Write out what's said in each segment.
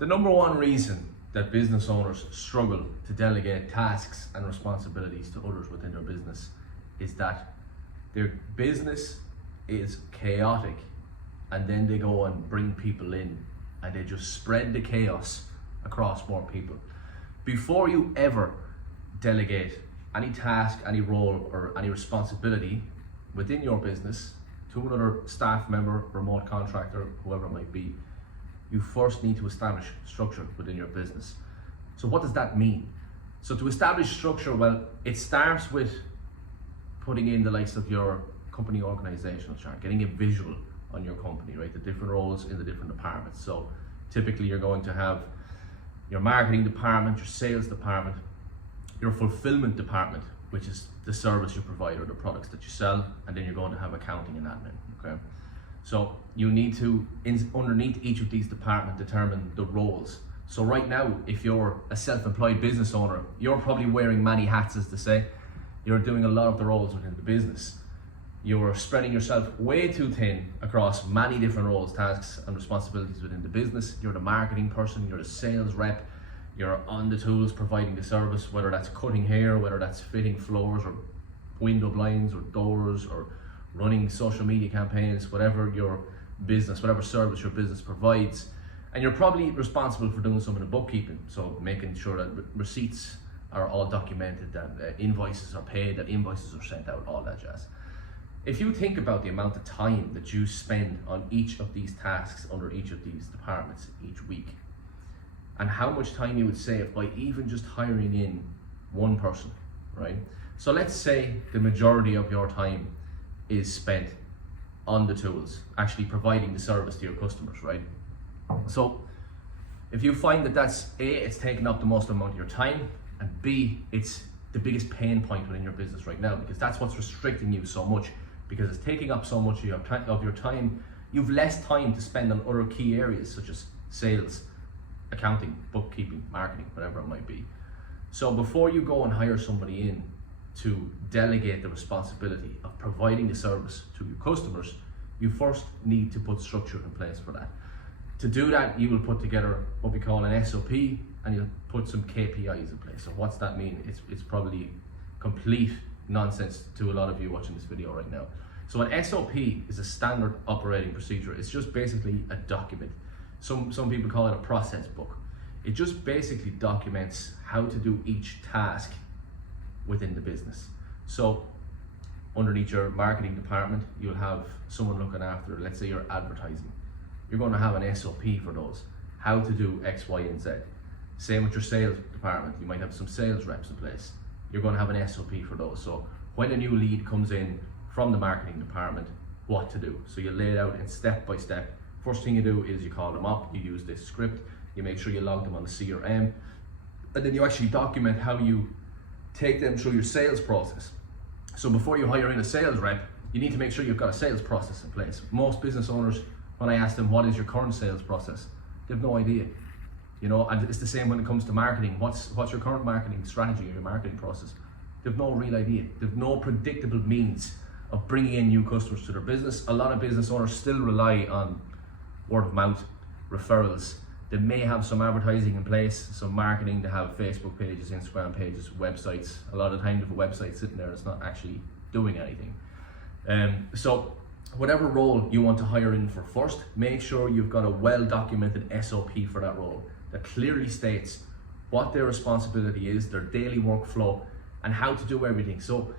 The number one reason that business owners struggle to delegate tasks and responsibilities to others within their business is that their business is chaotic, and then they go and bring people in and they just spread the chaos across more people. Before you ever delegate any task, any role, or any responsibility within your business to another staff member, remote contractor, whoever it might be, you first need to establish structure within your business. So what does that mean? So to establish structure, well, it starts with putting in the likes of your company organizational chart, getting a visual on your company, right? The different roles in the different departments. So typically you're going to have your marketing department, your sales department, your fulfillment department, which is the service you provide or the products that you sell, and then you're going to have accounting and admin, okay? So you need to, underneath each of these departments, determine the roles. So right now, if you're a self-employed business owner, you're probably wearing many hats, as to say. You're doing a lot of the roles within the business. You're spreading yourself way too thin across many different roles, tasks, and responsibilities within the business. You're the marketing person, you're the sales rep, you're on the tools providing the service, whether that's cutting hair, whether that's fitting floors or window blinds or doors or running social media campaigns, whatever your business, whatever service your business provides. And you're probably responsible for doing some of the bookkeeping, so making sure that receipts are all documented, that invoices are paid, that invoices are sent out, all that jazz. If you think about the amount of time that you spend on each of these tasks under each of these departments each week, and how much time you would save by even just hiring in one person, right? So let's say the majority of your time is spent on the tools, actually providing the service to your customers, right? So if you find that that's A, it's taking up the most amount of your time, and B, it's the biggest pain point within your business right now, because that's what's restricting you so much, because it's taking up so much of your time. You've less time to spend on other key areas such as sales, accounting, bookkeeping, marketing, whatever it might be. So before you go and hire somebody in to delegate the responsibility of providing the service to your customers, you first need to put structure in place for that. To do that, you will put together what we call an SOP, and you'll put some KPIs in place. So what's that mean? It's probably complete nonsense to a lot of you watching this video right now. So an SOP is a standard operating procedure. It's just basically a document. Some people call it a process book. It just basically documents how to do each task within the business. So underneath your marketing department, you'll have someone looking after, let's say, your advertising. You're going to have an SOP for those, how to do X, Y, and Z. Same with your sales department. You might have some sales reps in place. You're going to have an SOP for those. So when a new lead comes in from the marketing department, what to do. So you lay it out in step by step. First thing you do is you call them up, you use this script, you make sure you log them on the CRM, and then you actually document how you take them through your sales process. So before you hire in a sales rep, you need to make sure you've got a sales process in place. Most business owners, when I ask them what is your current sales process, they have no idea. You know, and it's the same when it comes to marketing. What's your current marketing strategy or your marketing process? They have no real idea. They have no predictable means of bringing in new customers to their business. A lot of business owners still rely on word of mouth, referrals. They may have some advertising in place, some marketing. They have Facebook pages, Instagram pages, websites. A lot of the time, if a website's sitting there, it's not actually doing anything. So whatever role you want to hire in for first, make sure you've got a well-documented SOP for that role that clearly states what their responsibility is, their daily workflow, and how to do everything. So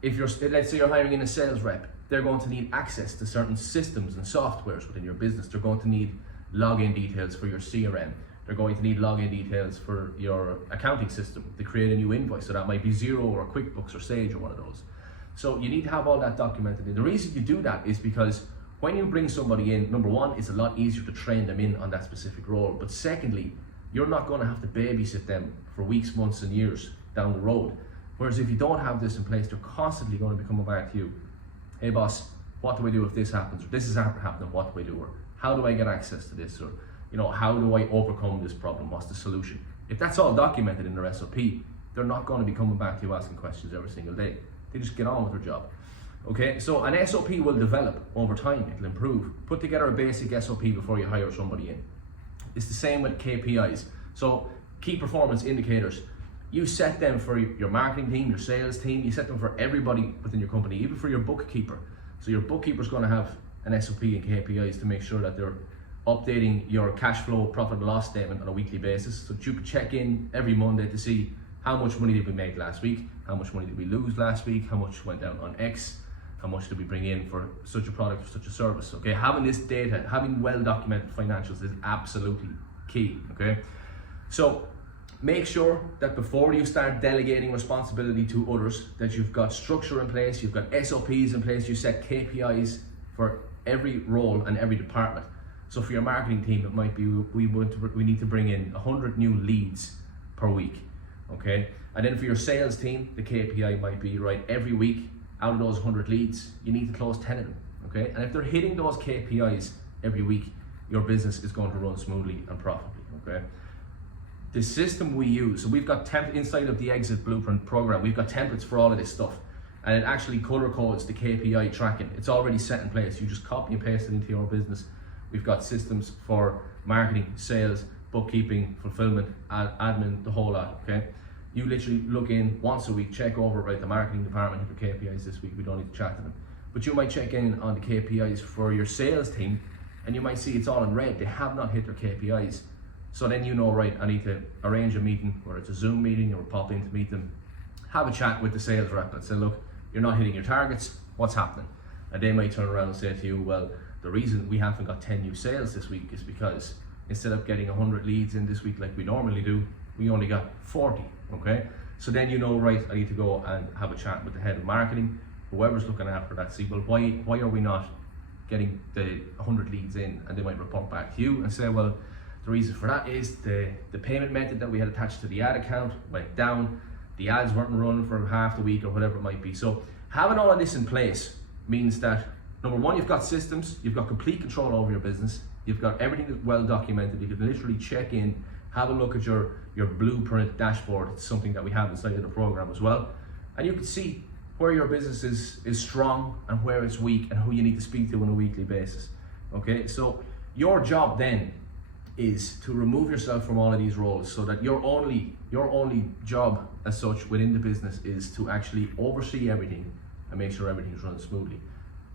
if let's say you're hiring in a sales rep, they're going to need access to certain systems and softwares within your business. They're going to need login details for your CRM. They're going to need login details for your accounting system to create a new invoice. So that might be Xero or QuickBooks or Sage or one of those. So you need to have all that documented. And the reason you do that is because when you bring somebody in, number one, it's a lot easier to train them in on that specific role. But secondly, you're not going to have to babysit them for weeks, months, and years down the road. Whereas if you don't have this in place, they're constantly going to be coming back to you. Hey boss, what do I do if this happens? Or this is happening, what do I do? Or how do I get access to this? Or, you know, how do I overcome this problem? What's the solution? If that's all documented in their SOP, they're not going to be coming back to you asking questions every single day. They just get on with their job. Okay, so an SOP will develop over time, it'll improve. Put together a basic SOP before you hire somebody in. It's the same with KPIs. So key performance indicators, you set them for your marketing team, your sales team, you set them for everybody within your company, even for your bookkeeper. So your bookkeeper's going to have an SOP and KPIs to make sure that they're updating your cash flow, profit and loss statement on a weekly basis, so that you can check in every Monday to see how much money did we make last week, how much money did we lose last week, how much went out on X, how much did we bring in for such a product or such a service. Okay, having this data, having well documented financials is absolutely key. Okay, so make sure that before you start delegating responsibility to others, that you've got structure in place, you've got SOPs in place, you set KPIs for every role and every department. So for your marketing team, it might be we need to bring in 100 new leads per week. Okay, and then for your sales team, the KPI might be, right, every week out of those 100 leads, you need to close 10 of them. Okay, and if they're hitting those KPIs every week, your business is going to run smoothly and profitably. Okay, the system we use, so we've got inside of the Exit Blueprint program, we've got templates for all of this stuff, and it actually color codes the KPI tracking. It's already set in place. You just copy and paste it into your business. We've got systems for marketing, sales, bookkeeping, fulfillment, admin, the whole lot. Okay, you literally look in once a week, check over, right, the marketing department hit their KPIs this week, we don't need to chat to them. But you might check in on the KPIs for your sales team, and you might see it's all in red, they have not hit their KPIs. So then you know, right, I need to arrange a meeting, whether it's a Zoom meeting or pop in to meet them, have a chat with the sales rep and say, look, you're not hitting your targets, what's happening? And they might turn around and say to you, well, the reason we haven't got 10 new sales this week is because instead of getting 100 leads in this week like we normally do, we only got 40, okay? So then you know, right, I need to go and have a chat with the head of marketing, whoever's looking after that, see, well, why are we not getting the 100 leads in? And they might report back to you and say, well, the reason for that is the payment method that we had attached to the ad account went down, the ads weren't running for half the week or whatever it might be. So having all of this in place means that, number one, you've got systems, you've got complete control over your business, you've got everything well documented, you can literally check in, have a look at your blueprint dashboard. It's something that we have inside of the program as well. And you can see where your business is strong and where it's weak and who you need to speak to on a weekly basis. Okay, so your job then is to remove yourself from all of these roles, so that your only job as such within the business is to actually oversee everything and make sure everything's running smoothly.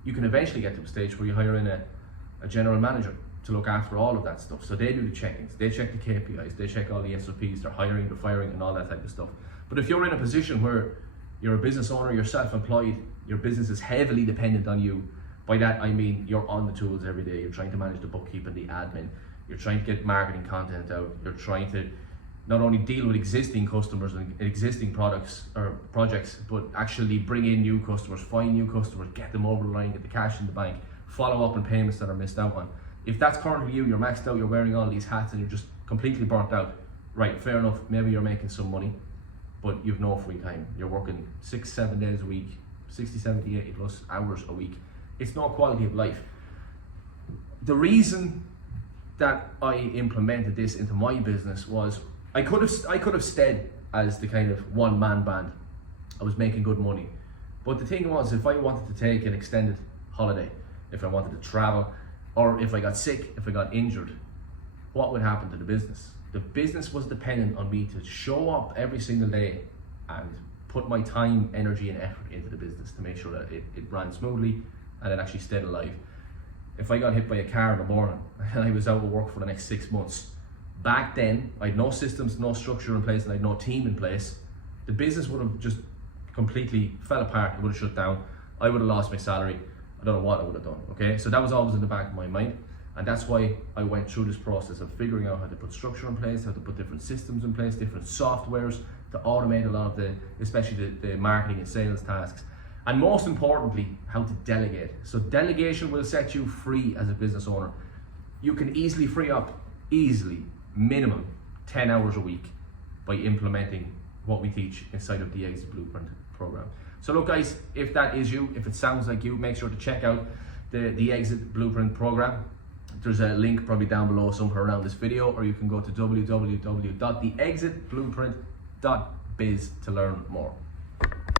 You can eventually get to a stage where you hire in a general manager to look after all of that stuff. So they do the check-ins, they check the KPIs, they check all the SOPs, they're hiring, they're firing and all that type of stuff. But if you're in a position where you're a business owner, you're self-employed, your business is heavily dependent on you, by that I mean you're on the tools every day, you're trying to manage the bookkeeping, the admin, you're trying to get marketing content out, you're trying to not only deal with existing customers and existing products or projects, but actually bring in new customers, find new customers, get them over the line, get the cash in the bank, follow up on payments that are missed out on. If that's currently you, you're maxed out, you're wearing all these hats and you're just completely burnt out, right, fair enough, maybe you're making some money, but you've no free time. You're working 6-7 days a week, 60, 70, 80 plus hours a week. It's no quality of life. The reason that I implemented this into my business was I could have stayed as the kind of one-man band. I was making good money. But the thing was, if I wanted to take an extended holiday, if I wanted to travel, or if I got sick, if I got injured, what would happen to the business? The business was dependent on me to show up every single day and put my time, energy and effort into the business to make sure that it ran smoothly and it actually stayed alive. If I got hit by a car in the morning and I was out of work for the next 6 months, back then I had no systems, no structure in place, and I had no team in place, the business would have just completely fell apart. It would have shut down. I would have lost my salary. I don't know what I would have done. Okay, so that was always in the back of my mind, and that's why I went through this process of figuring out how to put structure in place, how to put different systems in place, different softwares to automate a lot of especially the marketing and sales tasks. And most importantly, how to delegate. So delegation will set you free as a business owner. You can easily free up, minimum 10 hours a week by implementing what we teach inside of the Exit Blueprint program. So look guys, if that is you, if it sounds like you, make sure to check out the Exit Blueprint program. There's a link probably down below somewhere around this video, or you can go to www.theexitblueprint.biz to learn more.